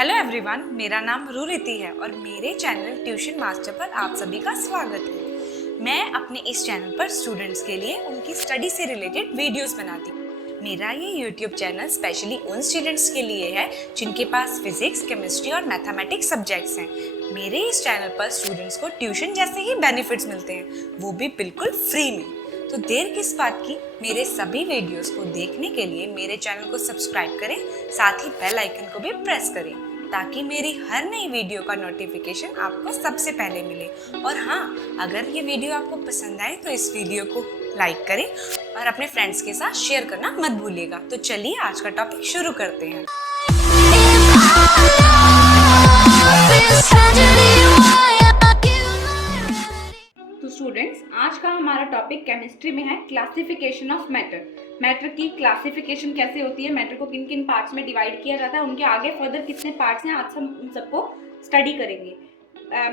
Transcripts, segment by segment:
Hello everyone, मेरा नाम रुरिति है और मेरे चैनल ट्यूशन मास्टर पर आप सभी का स्वागत है। मैं अपने इस चैनल पर स्टूडेंट्स के लिए उनकी स्टडी से रिलेटेड वीडियोस बनाती हूँ। मेरा ये यूट्यूब चैनल स्पेशली उन स्टूडेंट्स के लिए है जिनके पास फिजिक्स, केमिस्ट्री और मैथमेटिक्स सब्जेक्ट्स हैं। मेरे इस चैनल पर स्टूडेंट्स को ट्यूशन जैसे ही बेनिफिट्स मिलते हैं, वो भी बिल्कुल फ्री में। तो देर किस बात की, मेरे सभी वीडियोस को देखने के लिए मेरे चैनल को सब्सक्राइब करें, साथ ही बेल आइकन को भी प्रेस करें ताकि मेरी हर नई वीडियो का नोटिफिकेशन आपको सबसे पहले मिले। और हाँ, अगर ये वीडियो आपको पसंद आए तो इस वीडियो को लाइक करें और अपने फ्रेंड्स के साथ शेयर करना मत भूलिएगा। तो चलिए आज का टॉपिक शुरू करते हैं। तो स्टूडेंट्स, आज का हमारा टॉपिक केमिस्ट्री में है क्लासिफिकेशन ऑफ मैटर। मैटर की क्लासिफिकेशन कैसे होती है, मैटर को किन किन पार्ट्स में डिवाइड किया जाता है, उनके आगे फर्दर कितने पार्ट्स हैं, आज हम उन सबको स्टडी करेंगे।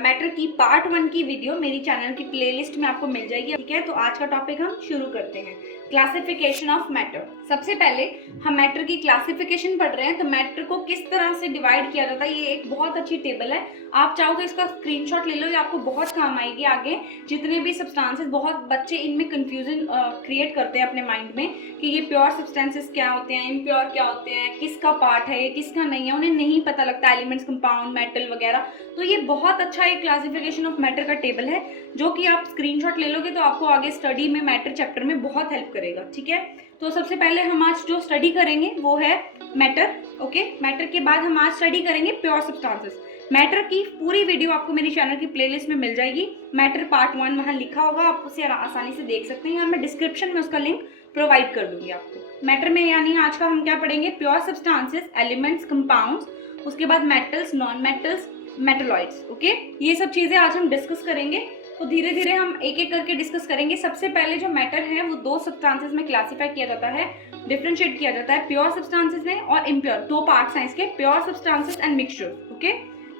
मैटर की पार्ट 1 की वीडियो मेरी चैनल की प्लेलिस्ट में आपको मिल जाएगी। ठीक है, तो आज का टॉपिक हम शुरू करते हैं, क्लासिफिकेशन ऑफ मैटर। सबसे पहले हम मैटर की क्लासिफिकेशन पढ़ रहे हैं, तो मैटर को किस तरह से डिवाइड किया जाता है, ये एक बहुत अच्छी टेबल है। आप चाहो तो इसका स्क्रीनशॉट ले लो, ये आपको बहुत काम आएगी आगे। जितने भी सब्सटेंसेस, बहुत बच्चे इनमें कंफ्यूजन क्रिएट करते हैं अपने माइंड में कि ये प्योर सब्सटेंसेस क्या होते हैं, इम्प्योर क्या होते हैं, किसका पार्ट है ये, किसका नहीं है, उन्हें नहीं पता लगता, एलिमेंट्स, कंपाउंड, मेटल वगैरह। तो ये बहुत अच्छा एक क्लासिफिकेशन ऑफ मैटर का टेबल है, जो कि आप स्क्रीनशॉट ले लोगे तो आपको आगे स्टडी में मैटर चैप्टर में बहुत हेल्प करेगा। ठीक है, तो सबसे पहले हम आज जो स्टडी करेंगे वो है मैटर। ओके, मैटर के बाद हम आज स्टडी करेंगे प्योर सब्सटेंसेस। मैटर की पूरी वीडियो आपको मेरी चैनल की प्लेलिस्ट में मिल जाएगी। मैटर पार्ट 1 वहाँ लिखा होगा, आप उसे आसानी से देख सकते हैं, और मैं डिस्क्रिप्शन में उसका लिंक प्रोवाइड कर दूंगी आपको। मैटर में यानी आज का हम क्या पढ़ेंगे, प्योर सब्सटेंसेस, एलिमेंट्स, कंपाउंड्स, उसके बाद metals, non metals, metalloids. Okay, ये सब चीजें आज हम डिस्कस करेंगे। तो धीरे धीरे हम एक एक करके डिस्कस करेंगे। सबसे पहले जो मैटर है वो 2 सब्सटेंसेस में क्लासिफाई किया जाता है, डिफरेंशिएट किया जाता है, प्योर सब्सटेंसेस में और इम्प्योर। 2 पार्ट्स हैं इसके, pure substances and mixtures. Okay,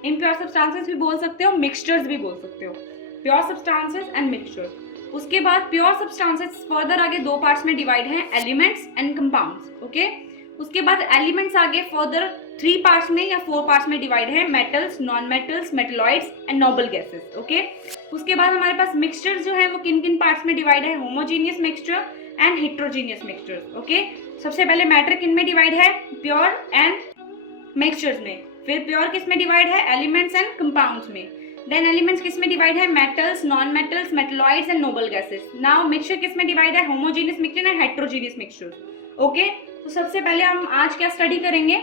impure substances भी बोल सकते हो, मिक्सचर्स भी बोल सकते हो, प्योर सब्सटेंसेस एंड मिक्सचर्स। उसके बाद प्योर सब्सटेंसेस फर्दर आगे 2 पार्ट्स में डिवाइड हैं, एलिमेंट्स एंड कंपाउंड्स। ओके, उसके बाद एलिमेंट्स आगे फर्दर 3 पार्ट्स में या 4 पार्ट्स में डिवाइड है, metals, non metals, metalloids and noble gases. Okay, उसके बाद हमारे पास मिक्सचर्स जो है वो किन किन पार्ट्स में डिवाइड है, homogeneous mixture and heterogeneous mixtures. Okay, सबसे पहले मैटर किन में डिवाइड है, प्योर एंड मिक्सचर्स में। फिर प्योर किस में डिवाइड है, एलिमेंट्स एंड कंपाउंड्स में। देन एलिमेंट्स किस में डिवाइड है, metals, non metals, metalloids and noble gases. Now mixture किस में डिवाइड है, homogeneous mixture and heterogeneous mixture. Okay, तो सबसे पहले हम आज क्या स्टडी करेंगे,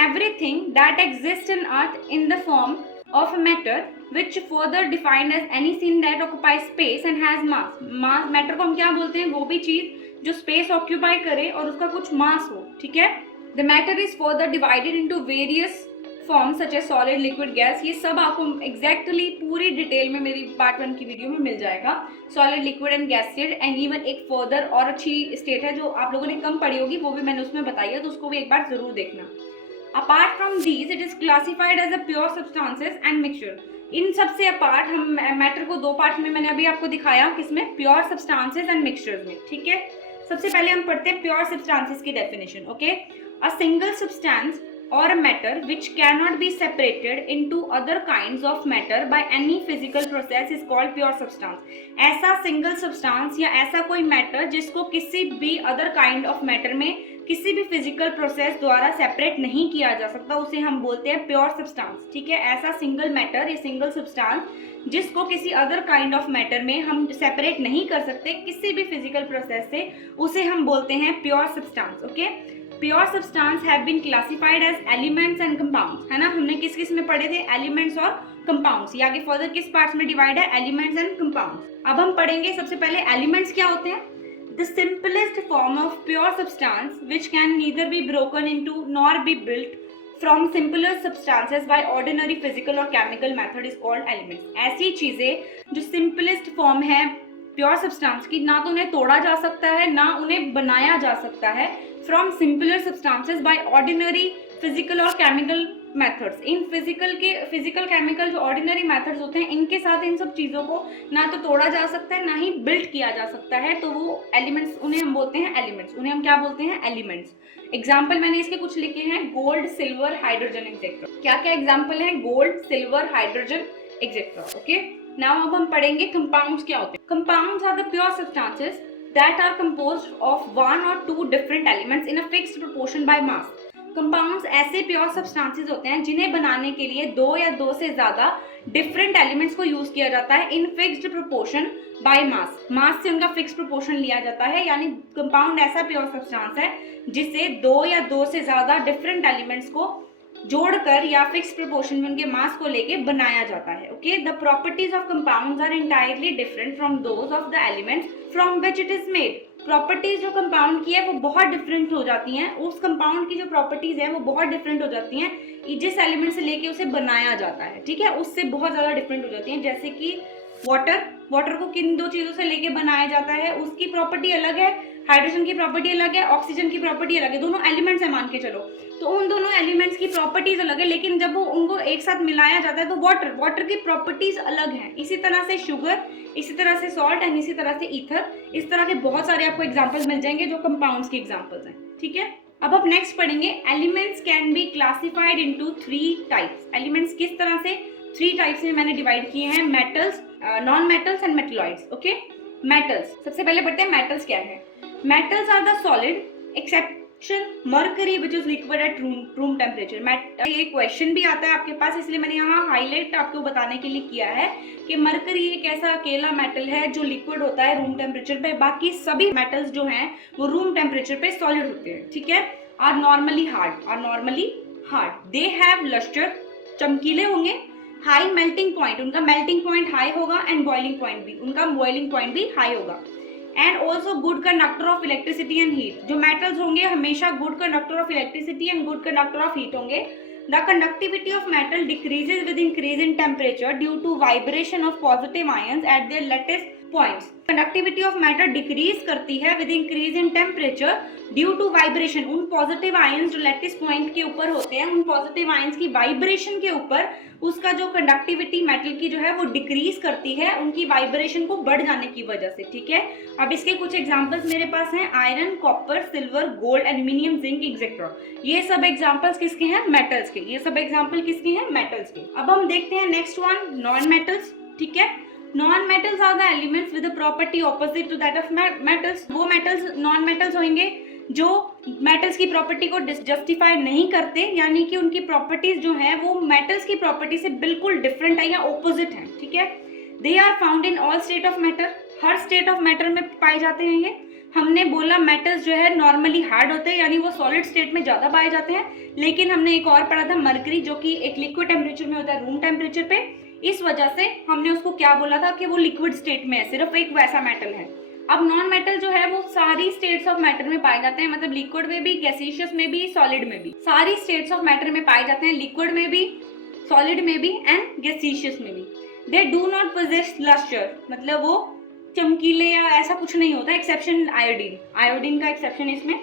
everything that exists in earth in the form of a matter which further defined as anything that occupies space and has mass matter को हम क्या बोलते हैं, वो भी चीज जो space occupy करे और उसका कुछ mass हो। ठीक है, the matter is further divided into various forms such as solid, liquid, gas। ये सब आपको exactly पूरी डिटेल में मेरी पार्ट 1 की वीडियो में मिल जाएगा। Solid, liquid and gaseous and even एक फर्दर और अच्छी स्टेट है जो आप लोगों ने कम पढ़ी होगी, वो भी मैंने उसमें बताई है, तो उसको भी एक बार जरूर देखना। Apart from these, it is classified as a pure substances and mixture। इन सबसे अपार्ट हम मैटर को 2 पार्ट में मैंने अभी आपको दिखाया, किसमें, प्योर सब्सटेंसेस एंड मिक्सचर्स में। ठीक है, सबसे पहले हम पढ़ते हैं प्योर सब्सटेंसेस की definition. Okay, a single substance or a matter which cannot be separated into other kinds of matter by any physical process is called pure substance। ऐसा सिंगल सब्सटेंस या ऐसा कोई मैटर जिसको किसी भी अदर काइंड ऑफ मैटर में किसी भी फिजिकल प्रोसेस द्वारा सेपरेट नहीं किया जा सकता, उसे हम बोलते हैं प्योर सब्सटेंस। ठीक है, ऐसा सिंगल मैटर या सिंगल सब्सटेंस जिसको किसी अदर काइंड ऑफ मैटर में हम सेपरेट नहीं कर सकते किसी भी फिजिकल प्रोसेस से, उसे हम बोलते हैं pure substance. Okay, pure substance have been classified as elements and compounds, है ना। हमने किस किस में पढ़े थे, एलिमेंट्स और कंपाउंड्स। ये आगे फर्दर किस पार्ट्स में डिवाइड है, एलिमेंट्स एंड कंपाउंड्स। अब हम पढ़ेंगे सबसे पहले एलिमेंट्स क्या होते हैं। The simplest form of pure substance which can neither be broken into nor be built from simpler substances by ordinary physical or chemical method is called elements। ऐसी चीजें जो simplest form है प्योर सब्सटेंस की, ना तो उन्हें तोड़ा जा सकता है ना उन्हें बनाया जा सकता है, from simpler substances by ordinary physical और केमिकल मेथड्स, इन फिजिकल केमिकल जो ऑर्डिनरी मेथड्स होते हैं, इनके साथ इन सब चीज़ों को ना तो तोड़ा जा सकता है ना ही बिल्ड किया जा सकता है। तो वो एलिमेंट्स, उन्हें हम बोलते हैं एलिमेंट्स। उन्हें हम क्या बोलते हैं? एलिमेंट्स। एग्जाम्पल मैंने इसके कुछ लिखे हैं, गोल्ड, सिल्वर, हाइड्रोजन एक्सेट्रा। क्या क्या एग्जाम्पल है? Gold, silver, hydrogen etcetera. Okay, now अब हम पढ़ेंगे कंपाउंड्स क्या होते हैं। Compounds are the pure substances that are composed of one or two different elements in a fixed proportion by mass. Compounds ऐसे प्योर सब्सटेंसेस होते हैं जिन्हें बनाने के लिए दो या दो से ज्यादा डिफरेंट एलिमेंट्स को यूज किया जाता है in fixed proportion by mass. मास से उनका फिक्स प्रोपोर्शन लिया जाता है, यानी कंपाउंड ऐसा प्योर सब्सटेंस है जिसे दो या दो से ज्यादा डिफरेंट एलिमेंट्स को जोड़कर या फिक्स प्रोपोर्शन में उनके मास को लेके बनाया जाता है। Okay, the properties of compounds are entirely different from those of the elements from which it is made. Properties जो कंपाउंड की है वो बहुत डिफरेंट हो जाती हैं, उस कंपाउंड की जो प्रॉपर्टीज है वो बहुत डिफरेंट हो जाती हैं जिस एलिमेंट से लेके उसे बनाया जाता है। ठीक है, उससे बहुत ज्यादा डिफरेंट हो जाती हैं। जैसे कि वाटर को किन दो चीजों से लेके बनाया जाता है, उसकी प्रॉपर्टी अलग है, हाइड्रोजन की प्रॉपर्टी अलग है, ऑक्सीजन की प्रॉपर्टी अलग है, दोनों एलिमेंट्स है मान के चलो, तो उन दोनों एलिमेंट्स की प्रॉपर्टीज अलग है, लेकिन जब वो उनको एक साथ मिलाया जाता है तो वाटर की प्रॉपर्टीज अलग हैं। इसी तरह से शुगर, इसी तरह से सॉल्ट एंड इसी तरह से ईथर, इस तरह के बहुत सारे आपको एग्जांपल्स मिल जाएंगे जो कंपाउंड्स के एग्जांपल्स हैं। ठीक है, अब आप नेक्स्ट पढ़ेंगे elements can be classified into 3 types. Elements किस तरह से 3 टाइप्स में मैंने डिवाइड किए हैं, metals, non metals and metalloids. Okay, metals, सबसे पहले पढ़ते हैं मेटल्स क्या है। Metals are the solid exception mercury which is liquid at room temperature. ये क्वेश्चन भी आता है आपके पास, इसलिए मैंने यहाँ हाईलाइट आपको बताने के लिए किया है कि मर्करी एक ऐसा अकेला मेटल है जो लिक्विड होता है रूम टेम्परेचर पे, बाकी सभी मेटल्स जो हैं वो रूम टेम्परेचर पे सॉलिड होते हैं। ठीक है, are normally hard, they have lustre, चमकीले होंगे, हाई मेल्टिंग पॉइंट, उनका मेल्टिंग पॉइंट हाई होगा एंड बॉइलिंग पॉइंट भी, उनका बॉइलिंग पॉइंट भी हाई होगा, and also good conductor of electricity and heat. जो मेटल्स होंगे हमेशा good conductor of electricity and good conductor of heat होंगे। The conductivity of metal decreases with increase in temperature due to vibration of positive ions at their latest points. Conductivity of matter decrease करती है with increase in temperature due to vibration. उन positive ions जो lattice point के ऊपर होते हैं, उन positive ions की वाइब्रेशन के ऊपर उसका जो कंडक्टिविटी मेटल की जो है वो डिक्रीज करती है उनकी वाइब्रेशन को बढ़ जाने की वजह से। ठीक है, अब इसके कुछ एग्जांपल्स मेरे पास हैं, iron, copper, silver, gold, aluminium, zinc etcetera. ये सब एग्जांपल्स किसके हैं? मेटल्स के। ये सब एग्जांपल किसके हैं? मेटल्स के। अब हम देखते हैं नेक्स्ट वन, नॉन मेटल्स। ठीक है, non metals are the elements with the property opposite to that of metals. वो मेटल्स नॉन मेटल्स होंगे जो मेटल्स की प्रॉपर्टी को जस्टिफाई नहीं करते, यानी कि उनकी प्रॉपर्टीज जो हैं वो मेटल्स की प्रॉपर्टी से बिल्कुल डिफरेंट है या ऑपोजिट है। ठीक है, they are found in all state of matter, हर स्टेट ऑफ मैटर में पाए जाते हैं ये। हमने बोला मेटल्स जो है नॉर्मली हार्ड होते हैं, यानी वो सॉलिड स्टेट में ज्यादा पाए जाते हैं, लेकिन हमने एक और पढ़ा था मरकरी जो कि एक लिक्विड टेम्परेचर में होता है रूम टेम्परेचर पे, इस वजह से हमने उसको क्या बोला था कि वो लिक्विड स्टेट में है, सिर्फ एक वैसा मेटल है। अब नॉन मेटल जो है वो सारी स्टेट्स ऑफ मैटर में पाए जाते हैं, मतलब लिक्विड में भी, गैसियस में भी, सॉलिड में भी, सारी स्टेट्स ऑफ मैटर में पाए जाते हैं, लिक्विड में भी, सॉलिड में भी एंड गैसियस में भी। They do not possess lustre, मतलब वो चमकीले या ऐसा कुछ नहीं होता, एक्सेप्शन आयोडीन का एक्सेप्शन इसमें।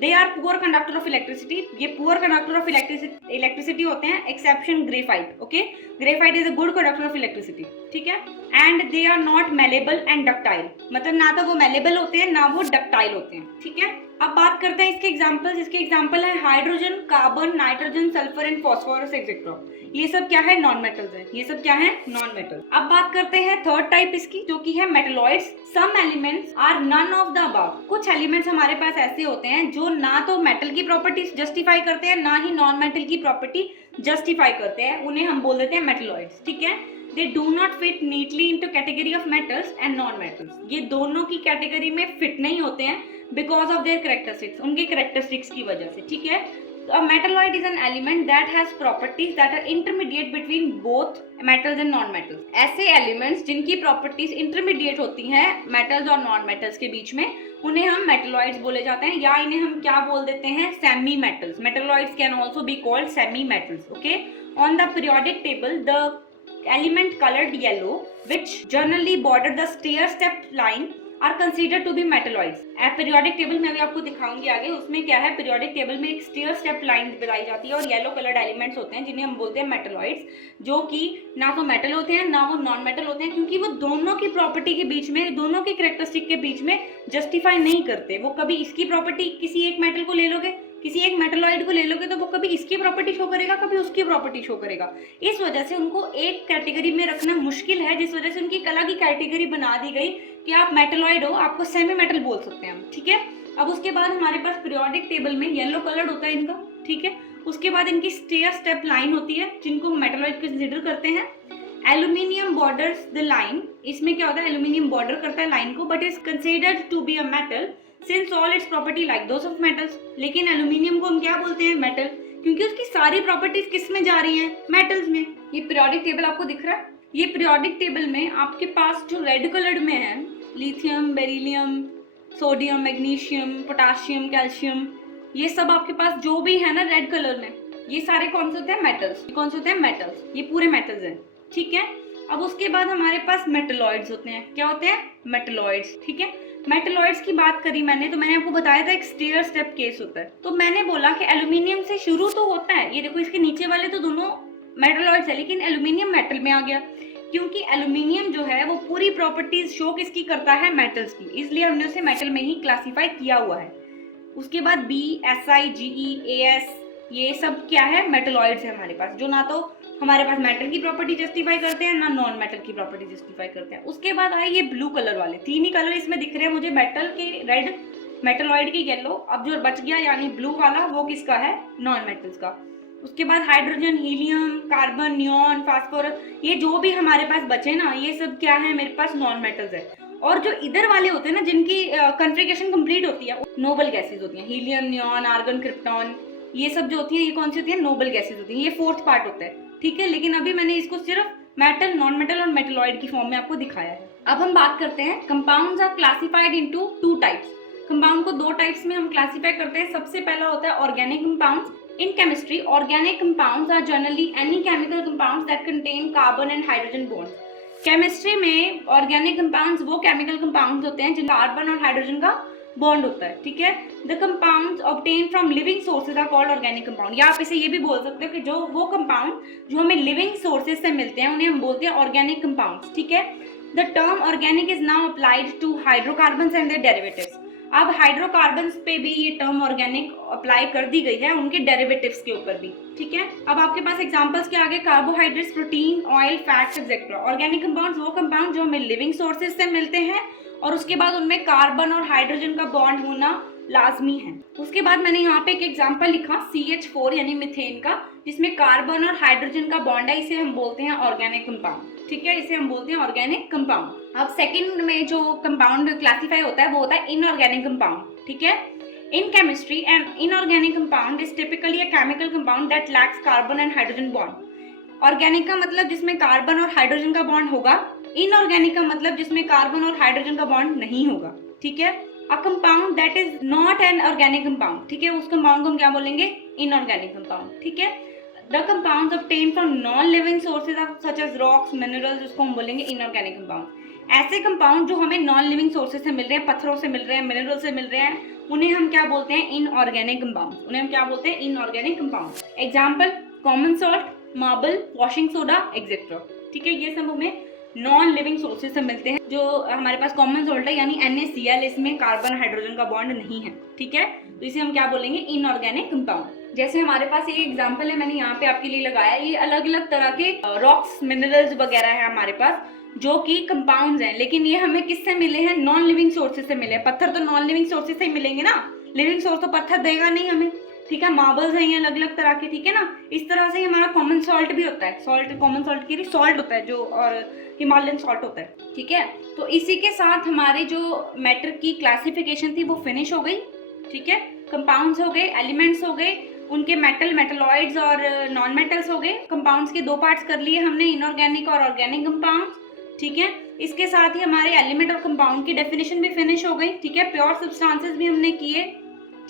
They are poor conductor of electricity, ये पुअर कंडक्टर ऑफ इलेक्ट्रिसिटी होते हैं, exception graphite. Okay, graphite is a good conductor of electricity. ठीक है, and they are not malleable and ductile, मतलब ना तो वो मेलेबल होते हैं ना वो डक्टाइल होते हैं। ठीक है, अब बात करते हैं इसके एग्जांपल्स। इसके एग्जांपल है hydrogen, carbon, nitrogen, sulphur and phosphorus etcetera. ये सब क्या है? नॉन मेटल्स है। ये सब क्या है? Non metal. अब बात करते हैं थर्ड टाइप इसकी, जो कि है metalloids. Some elements are none of the above. कुछ एलिमेंट्स हमारे पास ऐसे होते हैं जो ना तो मेटल की प्रॉपर्टी जस्टिफाई करते हैं ना ही नॉन मेटल की प्रॉपर्टी जस्टिफाई करते हैं, उन्हें हम बोल देते हैं मेटलॉइड्स। ठीक है, दे do not fit neatly into category of metals and non metals. ये दोनों की कैटेगरी में फिट नहीं होते हैं बिकॉज ऑफ देयर कैरेक्टरिस्टिक्स, उनके कैरेक्टरिस्टिक्स की वजह से। ठीक है, a metalloid is an element that has properties that are intermediate between both metals and non-metals. ऐसे elements जिनकी properties intermediate होती हैं metals और non-metals के बीच में, उन्हें हम metalloids बोले जाते हैं, या इन्हें हम क्या बोल देते हैं? semi metals. Metalloids can also be called semi metals. Okay, on the periodic table the element colored yellow which generally border the stair step line are considered to be metalloids. Periodic table में अभी आपको दिखाऊंगी आगे, उसमें क्या है, periodic table में एक स्टेयर स्टेप लाइन बताई जाती है और येलो कलर्ड एलिमेंट्स होते हैं जिन्हें हम बोलते हैं मेटलॉइड्स, जो कि ना तो मेटल होते हैं ना वो नॉन मेटल होते हैं, क्योंकि वो दोनों की प्रॉपर्टी के बीच में, दोनों की कैरेक्टरिस्टिक के बीच में जस्टिफाई नहीं करते। वो कभी इसकी प्रॉपर्टी, किसी एक मेटल को ले लोगे, किसी एक मेटलॉइड को ले लोगे तो वो कभी इसकी प्रॉपर्टी शो करेगा, कभी उसकी प्रॉपर्टी शो करेगा। इस वजह से उनको एक कैटेगरी में रखना मुश्किल है, जिस वजह से उनकी एक अलग ही कैटेगरी बना दी गई कि आप मेटलॉइड हो, आपको सेमी मेटल बोल सकते हैं हम, ठीक है। अब उसके बाद हमारे पास पीरियोडिक टेबल में येलो कलर्ड होता है इनका, ठीक है। उसके बाद इनकी स्टेयर स्टेप लाइन होती है जिनको हम मेटलॉइड कंसिडर करते हैं। एल्यूमिनियम बॉर्डर्स द लाइन, इसमें क्या होता है, एल्यूमिनियम बॉर्डर करता है लाइन को, but is considered to be a metal since all its property like those of metals. लेकिन एल्यूमिनियम को हम क्या बोलते हैं, मेटल, क्योंकि उसकी सारी प्रॉपर्टीज किस में जा रही हैं, मेटल्स में। ये पीरियोडिक टेबल आपको दिख रहा है, ये पीरियोडिक टेबल में आपके पास जो रेड कलर्ड में है, lithium, beryllium, sodium, magnesium, potassium, calcium, ये सब आपके पास जो भी है ना रेड कलर में, ये सारे कौन से होते हैं, मेटल्स। कौन से होते हैं, मेटल्स, ये पूरे मेटल्स हैं, ठीक है। अब उसके बाद हमारे पास मेटलॉइड्स होते हैं, क्या होते हैं, मेटलॉइड्स, ठीक है। मेटलॉइड्स की बात करी मैंने, तो मैंने आपको बताया था एक स्टेयर स्टेप केस होता है। तो मैंने बोला कि एल्यूमिनियम से शुरू तो होता है, ये देखो इसके नीचे वाले तो दोनों मेटलॉइड्स है, लेकिन एल्यूमिनियम मेटल में आ गया, क्योंकि एल्यूमिनियम जो है वो पूरी प्रॉपर्टीज शो किसकी करता है, मेटल्स की, इसलिए हमने उसे मेटल में ही क्लासीफाई किया हुआ है। उसके बाद BSi, GE, AS, ये सब क्या है, मेटलॉइड्स है हमारे पास, जो ना तो हमारे पास मेटल की प्रॉपर्टी जस्टिफाई करते हैं ना नॉन मेटल की प्रॉपर्टी जस्टिफाई करते हैं। उसके बाद आए ये ब्लू कलर वाले, तीन ही कलर इसमें दिख रहे हैं मुझे, मेटल के रेड, मेटलॉइड के येलो, अब जो बच गया यानी ब्लू वाला वो किसका है, नॉन मेटल्स का। उसके बाद hydrogen, helium, carbon, neon, phosphorus, ये जो भी हमारे पास बचे ना, ये सब क्या है, मेरे पास नॉन मेटल्स है। और जो इधर वाले होते हैं ना, जिनकी कॉन्फ़िगरेशन कंप्लीट होती है, नोबल गैसेज होती हैं, हीलियम, नियॉन, आर्गन, क्रिप्टॉन, ये सब जो होती है, ये कौन सी होती है, नोबल गैसेज होती हैं, ये फोर्थ पार्ट होता है, ठीक है। लेकिन अभी मैंने इसको सिर्फ मेटल, नॉन मेटल और मेटलॉइड की फॉर्म में आपको दिखाया है। अब हम बात करते हैं, compounds are classified into 2 types. Compound को 2 टाइप्स में हम क्लासिफाई करते हैं। सबसे पहला होता है organic compounds. In chemistry, organic compounds are generally any chemical compounds that contain carbon and hydrogen bonds. Chemistry में ऑर्गेनिक कंपाउंड्स वो केमिकल कंपाउंड्स होते हैं जिनका कार्बन और हाइड्रोजन का बॉन्ड होता है, ठीक है। The compounds obtain from living sources are called organic compound. या आप इसे ये भी बोल सकते हो कि जो वो कंपाउंड जो हमें लिविंग सोर्सेज से मिलते हैं उन्हें हम बोलते हैं ऑर्गेनिक कंपाउंड्स, ठीक है। The term organic is now applied to hydrocarbons and their derivatives. अब हाइड्रोकार्बन्स पे भी ये टर्म ऑर्गेनिक अप्लाई कर दी गई है, उनके डेरिवेटिव्स के ऊपर भी, ठीक है। अब आपके पास एग्जांपल्स के आगे carbohydrates, protein, oil, fats etcetera. Organic compounds वो कंपाउंड जो हमें लिविंग सोर्सेज से मिलते हैं और उसके बाद उनमें कार्बन और हाइड्रोजन का बॉन्ड होना लाजमी है। उसके बाद मैंने यहाँ पे एक एग्जांपल लिखा CH4 यानी मीथेन का, जिसमें कार्बन और हाइड्रोजन का बॉन्ड है, इसे हम बोलते हैं ऑर्गेनिक कंपाउंड, ठीक है, इसे हम बोलते हैं ऑर्गेनिक कंपाउंड। अब सेकंड में जो कंपाउंड क्लासिफाई होता है वो होता है इनऑर्गेनिक कंपाउंड, ठीक है। In chemistry an inorganic compound is typically a chemical compound that lakhs carbon and hydrogen bond. Organic का मतलब जिसमें कार्बन और हाइड्रोजन का बॉन्ड होगा, इनऑर्गेनिक का मतलब जिसमें कार्बन और हाइड्रोजन का बॉन्ड नहीं होगा, ठीक है। A compound that is not an organic compound, ठीक है, उस कंपाउंड को हम क्या बोलेंगे, इनऑर्गेनिक कंपाउंड, ठीक है। The compounds obtained from non living sources such as rocks, minerals, उसको हम बोलेंगे इनऑर्गेनिक कंपाउंड। ऐसे कंपाउंड जो हमें नॉन लिविंग सोर्सेज से मिल रहे हैं, पत्थरों से मिल रहे हैं, मिनरल से मिल रहे हैं, उन्हें हम क्या बोलते हैं, इनऑर्गेनिक कंपाउंड, उन्हें हम क्या बोलते हैं, inorganic compound. Example, common salt, marble, washing soda etcetera, ठीक है, ये सब हमें नॉन लिविंग सोर्सेज से मिलते हैं। जो हमारे पास कॉमन सॉल्ट है यानी NaCl, इसमें कार्बन हाइड्रोजन का बॉन्ड नहीं है, ठीक है, तो इसे हम क्या बोलेंगे, इनऑर्गेनिक कंपाउंड। जैसे हमारे पास एक एग्जांपल है, मैंने यहाँ पे आपके लिए लगाया, ये अलग अलग तरह के रॉक्स, मिनरल्स वगैरह है हमारे पास जो कि कंपाउंड्स हैं, लेकिन ये हमें किससे मिले हैं, नॉन लिविंग सोर्सेज से मिले हैं। पत्थर तो नॉन लिविंग सोर्सेज से ही मिलेंगे ना, लिविंग सोर्स तो पत्थर देगा नहीं हमें, ठीक है। मार्बल्स हैं ये अलग अलग तरह के, ठीक है ना। इस तरह से हमारा कॉमन सॉल्ट भी होता है, सॉल्ट, कॉमन सॉल्ट की सॉल्ट होता है जो, और हिमालयन सॉल्ट होता है, ठीक है। तो इसी के साथ हमारी जो मैटर की क्लासिफिकेशन थी वो फिनिश हो गई, ठीक है। कंपाउंड्स हो गए, एलिमेंट्स हो गए, उनके मेटल, मेटलॉइड्स और नॉन मेटल्स हो गए। कंपाउंड्स के 2 पार्ट्स कर लिए हमने, इनऑर्गेनिक और ऑर्गेनिक कंपाउंड्स, ठीक है। इसके साथ ही हमारे एलिमेंट और कंपाउंड की डेफिनेशन भी फिनिश हो गई, ठीक है। प्योर सब्सटेंसेस भी हमने किए,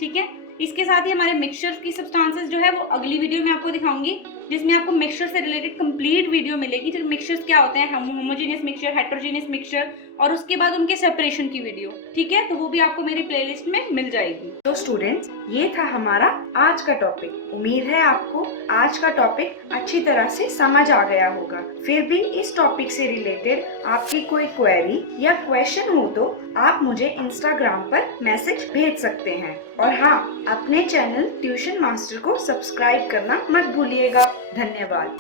ठीक है। इसके साथ ही हमारे मिक्सचर्स की सब्सटेंसेस जो है वो अगली वीडियो में आपको दिखाऊंगी। जिसमें आपको मिक्सचर से रिलेटेड कंप्लीट वीडियो मिलेगी। जो मिक्सचर्स क्या होते हैं, होमोजेनियस मिक्सचर, हेटेरोजेनियस मिक्सचर, और उसके बाद उनके सेपरेशन की वीडियो, ठीक है, तो वो भी आपको मेरी प्लेलिस्ट में मिल जाएगी। तो स्टूडेंट्स, ये था हमारा आज का टॉपिक। उम्मीद है आपको आज का टॉपिक अच्छी तरह से समझ आ गया होगा। फिर भी इस टॉपिक से रिलेटेड आपकी कोई क्वेरी या क्वेश्चन हो तो आप मुझे इंस्टाग्राम पर मैसेज भेज सकते हैं। और हाँ, अपने चैनल ट्यूशन मास्टर को सब्सक्राइब करना मत भूलिएगा। धन्यवाद।